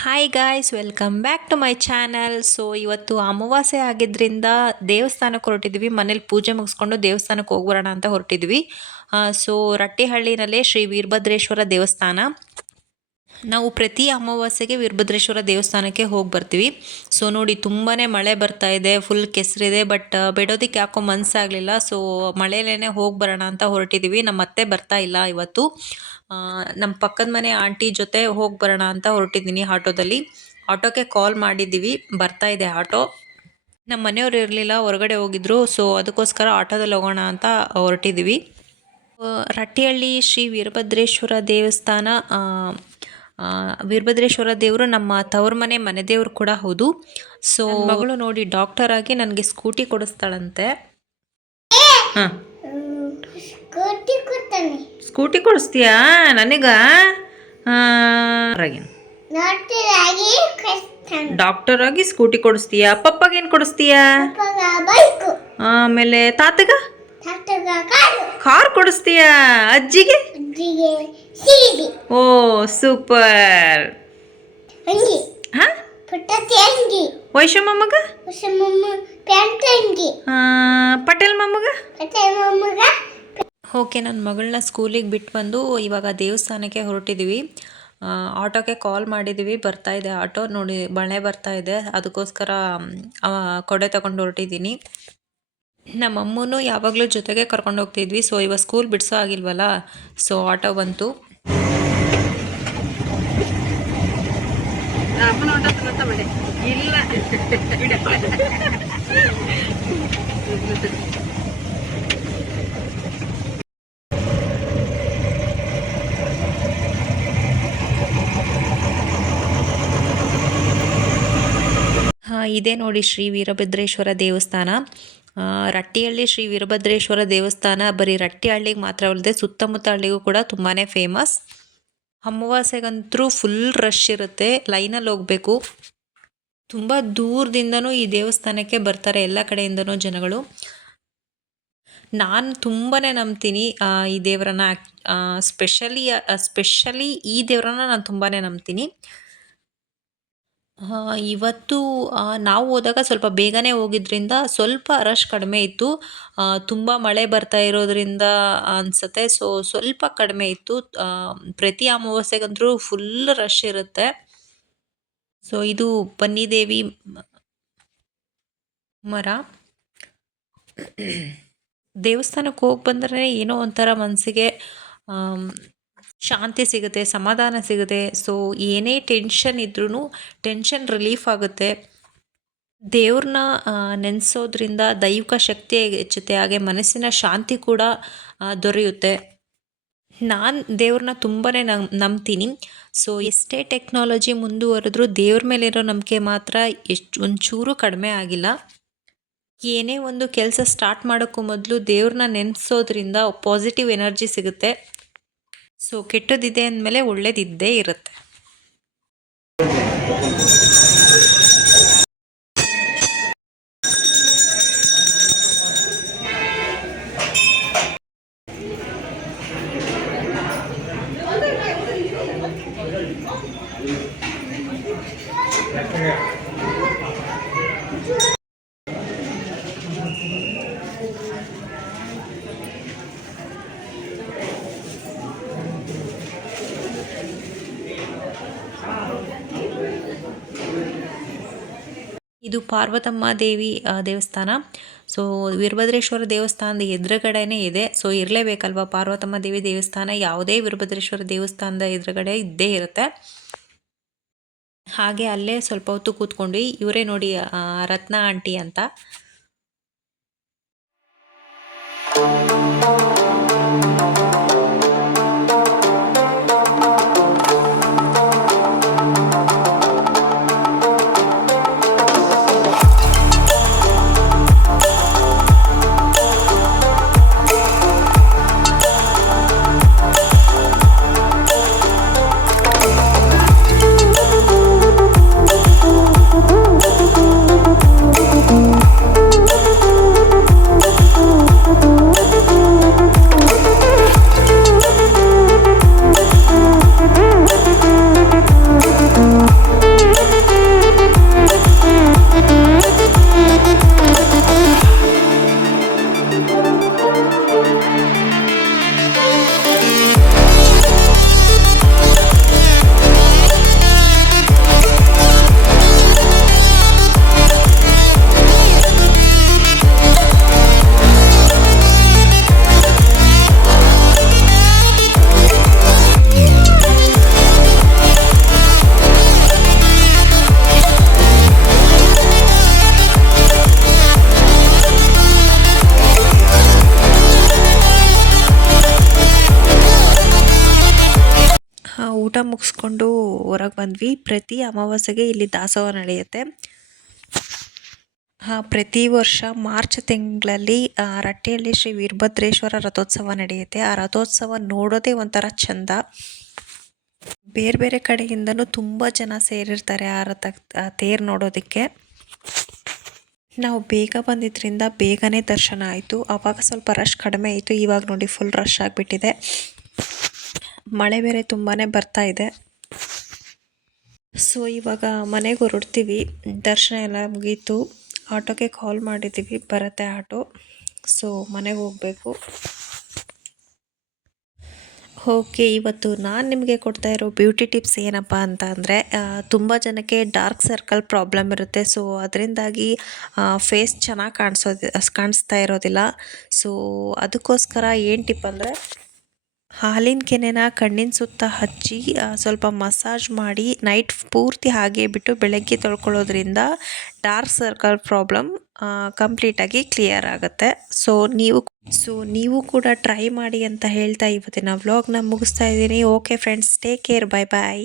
Hi guys, welcome back to my channel. So ಇವತ್ತು ಅಮಾವಾಸ್ಯೆ ಆಗಿದ್ದರಿಂದ ದೇವಸ್ಥಾನಕ್ಕೆ ಹೊರಟಿದ್ವಿ. ಮನೇಲಿ ಪೂಜೆ ಮುಗಿಸ್ಕೊಂಡು ದೇವಸ್ಥಾನಕ್ಕೆ ಹೋಗ್ಬರೋಣ ಅಂತ ಹೊರಟಿದ್ವಿ. ಸೊ ರಟ್ಟಿಹಳ್ಳಿನಲ್ಲೇ ಶ್ರೀ ವೀರಭದ್ರೇಶ್ವರ ದೇವಸ್ಥಾನ. ನಾವು ಪ್ರತಿ ಅಮಾವಾಸ್ಯೆಗೆ ವೀರಭದ್ರೇಶ್ವರ ದೇವಸ್ಥಾನಕ್ಕೆ ಹೋಗಿ ಬರ್ತೀವಿ. ಸೊ ನೋಡಿ, ತುಂಬಾ ಮಳೆ ಬರ್ತಾ ಇದೆ, ಫುಲ್ ಕೆಸರಿದೆ. ಬಟ್ ಬಿಡೋದಕ್ಕೆ ಯಾಕೋ ಮನಸ್ಸಾಗಲಿಲ್ಲ. ಸೊ ಮಳೆಯಲ್ಲೇ ಹೋಗಿ ಬರೋಣ ಅಂತ ಹೊರಟಿದ್ದೀವಿ. ನಮ್ಮ ಅತ್ತೆ ಬರ್ತಾ ಇಲ್ಲ ಇವತ್ತು. ನಮ್ಮ ಪಕ್ಕದ ಮನೆ ಆಂಟಿ ಜೊತೆ ಹೋಗಿ ಬರೋಣ ಅಂತ ಹೊರಟಿದ್ದೀನಿ ಆಟೋದಲ್ಲಿ. ಆಟೋಕ್ಕೆ ಕಾಲ್ ಮಾಡಿದ್ದೀವಿ, ಬರ್ತಾ ಇದೆ ಆಟೋ. ನಮ್ಮ ಮನೆಯವ್ರು ಇರಲಿಲ್ಲ, ಹೊರಗಡೆ ಹೋಗಿದ್ರು. ಸೊ ಅದಕ್ಕೋಸ್ಕರ ಆಟೋದಲ್ಲಿ ಹೋಗೋಣ ಅಂತ ಹೊರಟಿದ್ದೀವಿ. ರಟ್ಟಿಹಳ್ಳಿ ಶ್ರೀ ವೀರಭದ್ರೇಶ್ವರ ದೇವಸ್ಥಾನ. ವೀರಭದ್ರೇಶ್ವರ ದೇವರು ನಮ್ಮ ತವ್ರ ಮನೆ ದೇವರು ಕೂಡ ಹೌದು. ಸೊ ಮಗಳು ನೋಡಿ, ಡಾಕ್ಟರ್ ಆಗಿ ನನಗೆ ಸ್ಕೂಟಿ ಕೊಡಿಸ್ತಾಳಂತೆ. ಹಾಂ, ಸ್ಕೂಟಿ ಕೊಡಿಸ್ತೀಯಾ ನನಗ? ಡಾಕ್ಟರ್ ಆಗಿ ಸ್ಕೂಟಿ ಕೊಡಿಸ್ತೀಯಾ? ಪಪ್ಪಗೇನು ಕೊಡಿಸ್ತೀಯಾ? ಆಮೇಲೆ ತಾತಗ ಕಾರ್ ಕೊಡಿಸ್ತೀಯಾ? ಅಜ್ಜಿಗೆ? ಓ ಸೂಪರ್. ಹಾಂ, ವೈಶಮ್ಮಗ? ಪಟೇಲ್ ಮಮ್ಮಗ? ಓಕೆ, ನನ್ನ ಮಗಳನ್ನ ಸ್ಕೂಲಿಗೆ ಬಿಟ್ಟು ಬಂದು ಇವಾಗ ದೇವಸ್ಥಾನಕ್ಕೆ ಹೊರಟಿದ್ದೀವಿ. ಆಟೋಕ್ಕೆ ಕಾಲ್ ಮಾಡಿದ್ದೀವಿ, ಬರ್ತಾ ಇದೆ ಆಟೋ. ನೋಡಿ, ಮಳೆ ಬರ್ತಾ ಇದೆ, ಅದಕ್ಕೋಸ್ಕರ ಕೊಡೆ ತಗೊಂಡು ಹೊರಟಿದ್ದೀನಿ. ನಮ್ಮಮ್ಮನೂ ಯಾವಾಗಲೂ ಜೊತೆಗೆ ಕರ್ಕೊಂಡು ಹೋಗ್ತಿದ್ವಿ. ಸೊ ಇವಾಗ ಸ್ಕೂಲ್ ಬಿಡಿಸೋ ಆಗಿಲ್ವಲ್ಲ, ಸೊ ಆಟೋ ಬಂತು. ಇದೇ ನೋಡಿ ಶ್ರೀ ವೀರಭದ್ರೇಶ್ವರ ದೇವಸ್ಥಾನ. ರಟ್ಟಿಹಳ್ಳಿ ಶ್ರೀ ವೀರಭದ್ರೇಶ್ವರ ದೇವಸ್ಥಾನ ಬರೀ ರಟ್ಟಿಹಳ್ಳಿಗೆ ಮಾತ್ರ ಅಲ್ಲದೆ ಸುತ್ತಮುತ್ತ ಹಳ್ಳಿಗೂ ಕೂಡ ತುಂಬಾ ಫೇಮಸ್. ಅಮಾವಾಸ್ಯೆಗಂತೂ ಫುಲ್ ರಶ್ ಇರುತ್ತೆ, ಲೈನಲ್ಲಿ ಹೋಗಬೇಕು. ತುಂಬ ದೂರದಿಂದನೂ ಈ ದೇವಸ್ಥಾನಕ್ಕೆ ಬರ್ತಾರೆ, ಎಲ್ಲ ಕಡೆಯಿಂದನೂ ಜನಗಳು. ನಾನು ತುಂಬಾ ನಂಬ್ತೀನಿ ಈ ದೇವರನ್ನ. ಸ್ಪೆಷಲಿ ಈ ದೇವರನ್ನ ನಾನು ತುಂಬಾ ನಂಬ್ತೀನಿ. ಇವತ್ತು ನಾವು ಹೋದಾಗ ಸ್ವಲ್ಪ ಬೇಗನೆ ಹೋಗಿದ್ರಿಂದ ಸ್ವಲ್ಪ ರಶ್ ಕಡಿಮೆ ಇತ್ತು. ತುಂಬ ಮಳೆ ಬರ್ತಾ ಇರೋದ್ರಿಂದ ಅನಿಸುತ್ತೆ. ಸೊ ಸ್ವಲ್ಪ ಕಡಿಮೆ ಇತ್ತು. ಪ್ರತಿ ಅಮಾವಾಸ್ಯೆಗಂತೂ ಫುಲ್ ರಶ್ ಇರುತ್ತೆ. ಸೊ ಇದು ಬನ್ನಿದೇವಿ ಮರ. ದೇವಸ್ಥಾನಕ್ಕೆ ಹೋಗಿ ಬಂದರೆ ಏನೋ ಒಂಥರ ಮನಸ್ಸಿಗೆ ಶಾಂತಿ ಸಿಗುತ್ತೆ, ಸಮಾಧಾನ ಸಿಗುತ್ತೆ. ಸೊ ಏನೇ ಟೆನ್ಷನ್ ಇದ್ರೂ ಟೆನ್ಷನ್ ರಿಲೀಫ್ ಆಗುತ್ತೆ. ದೇವ್ರನ್ನ ನೆನೆಸೋದ್ರಿಂದ ದೈವಿಕ ಶಕ್ತಿ ಹೆಚ್ಚುತ್ತೆ, ಹಾಗೆ ಮನಸ್ಸಿನ ಶಾಂತಿ ಕೂಡ ದೊರೆಯುತ್ತೆ. ನಾನು ದೇವ್ರನ್ನ ತುಂಬಾ ನಂಬ್ತೀನಿ. ಸೊ ಎಷ್ಟೇ ಟೆಕ್ನಾಲಜಿ ಮುಂದುವರೆದ್ರೂ ದೇವ್ರ ಮೇಲಿರೋ ನಂಬಿಕೆ ಮಾತ್ರ ಒಂಚೂರು ಕಡಿಮೆ ಆಗಿಲ್ಲ. ಏನೇ ಒಂದು ಕೆಲಸ ಸ್ಟಾರ್ಟ್ ಮಾಡೋಕ್ಕೂ ಮೊದಲು ದೇವ್ರನ್ನ ನೆನೆಸೋದ್ರಿಂದ ಪಾಸಿಟಿವ್ ಎನರ್ಜಿ ಸಿಗುತ್ತೆ. ಸೊ ಕೆಟ್ಟದಿದೆ ಅಂದಮೇಲೆ ಒಳ್ಳೇದಿದ್ದೇ ಇರುತ್ತೆ. ಇದು ಪಾರ್ವತಮ್ಮ ದೇವಿ ದೇವಸ್ಥಾನ. ಸೊ ವೀರಭದ್ರೇಶ್ವರ ದೇವಸ್ಥಾನದ ಎದುರುಗಡೆನೇ ಇದೆ. ಸೊ ಇರಲೇಬೇಕಲ್ವ, ಪಾರ್ವತಮ್ಮ ದೇವಿ ದೇವಸ್ಥಾನ ಯಾವುದೇ ವೀರಭದ್ರೇಶ್ವರ ದೇವಸ್ಥಾನದ ಎದುರುಗಡೆ ಇದ್ದೇ ಇರುತ್ತೆ. ಹಾಗೆ ಅಲ್ಲೇ ಸ್ವಲ್ಪ ಹೊತ್ತು ಕೂತ್ಕೊಂಡ್ವಿ. ಇವರೇ ನೋಡಿ ರತ್ನ ಆಂಟಿ ಅಂತ. ಮುಗಿಸ್ಕೊಂಡು ಹೊರಗೆ ಬಂದ್ವಿ. ಪ್ರತಿ ಅಮಾವಾಸ್ಯೆಗೆ ಇಲ್ಲಿ ದಾಸೋಹ ನಡೆಯುತ್ತೆ. ಪ್ರತಿ ವರ್ಷ ಮಾರ್ಚ್ ತಿಂಗಳಲ್ಲಿ ರಟ್ಟೆಯಲ್ಲಿ ಶ್ರೀ ವೀರಭದ್ರೇಶ್ವರ ರಥೋತ್ಸವ ನಡೆಯುತ್ತೆ. ಆ ರಥೋತ್ಸವ ನೋಡೋದೇ ಒಂಥರ ಚಂದ. ಬೇರೆ ಬೇರೆ ಕಡೆಯಿಂದನೂ ತುಂಬ ಜನ ಸೇರಿರ್ತಾರೆ ಆ ತೇರು ನೋಡೋದಕ್ಕೆ. ನಾವು ಬೇಗ ಬಂದಿದ್ದರಿಂದ ಬೇಗನೆ ದರ್ಶನ ಆಯಿತು. ಆವಾಗ ಸ್ವಲ್ಪ ರಶ್ ಕಡಿಮೆ ಆಯಿತು. ಇವಾಗ ನೋಡಿ ಫುಲ್ ರಶ್ ಆಗಿಬಿಟ್ಟಿದೆ. ಮಳೆ ಬೇರೆ ತುಂಬಾ ಬರ್ತಾ ಇದೆ. ಸೊ ಇವಾಗ ಮನೆಗೆ ಹೊರಡ್ತೀವಿ. ದರ್ಶನ ಎಲ್ಲ ಮುಗೀತು. ಆಟೋಗೆ ಕಾಲ್ ಮಾಡಿದ್ದೀವಿ, ಬರುತ್ತೆ ಆಟೋ. ಸೊ ಮನೆಗೆ ಹೋಗಬೇಕು. ಓಕೆ, ಇವತ್ತು ನಾನು ನಿಮಗೆ ಕೊಡ್ತಾ ಇರೋ ಬ್ಯೂಟಿ ಟಿಪ್ಸ್ ಏನಪ್ಪ ಅಂತ ಅಂದರೆ, ತುಂಬ ಜನಕ್ಕೆ ಡಾರ್ಕ್ ಸರ್ಕಲ್ ಪ್ರಾಬ್ಲಮ್ ಇರುತ್ತೆ. ಸೊ ಅದರಿಂದಾಗಿ ಫೇಸ್ ಚೆನ್ನಾಗಿ ಕಾಣಿಸ್ತಾ ಇರೋದಿಲ್ಲ. ಸೊ ಅದಕ್ಕೋಸ್ಕರ ಏನು ಟಿಪ್ ಅಂದರೆ, ಹಾಲಿನ ಕೆನೆನ ಕಣ್ಣಿನ ಸುತ್ತ ಹಚ್ಚಿ ಸ್ವಲ್ಪ ಮಸಾಜ್ ಮಾಡಿ ನೈಟ್ ಪೂರ್ತಿ ಹಾಗೆ ಬಿಟ್ಟು ಬೆಳಗ್ಗೆ ತೊಳ್ಕೊಳ್ಳೋದ್ರಿಂದ ಡಾರ್ಕ್ ಸರ್ಕಲ್ ಪ್ರಾಬ್ಲಮ್ ಕಂಪ್ಲೀಟಾಗಿ ಕ್ಲಿಯರ್ ಆಗುತ್ತೆ. ಸೊ ನೀವು ಕೂಡ ಟ್ರೈ ಮಾಡಿ ಅಂತ ಹೇಳ್ತಾ ಇವತ್ತಿನ ವ್ಲಾಗ್ನ ಮುಗಿಸ್ತಾ ಇದ್ದೀನಿ. ಓಕೆ ಫ್ರೆಂಡ್ಸ್, ಟೇಕ್ ಕೇರ್, ಬಾಯ್ ಬಾಯ್.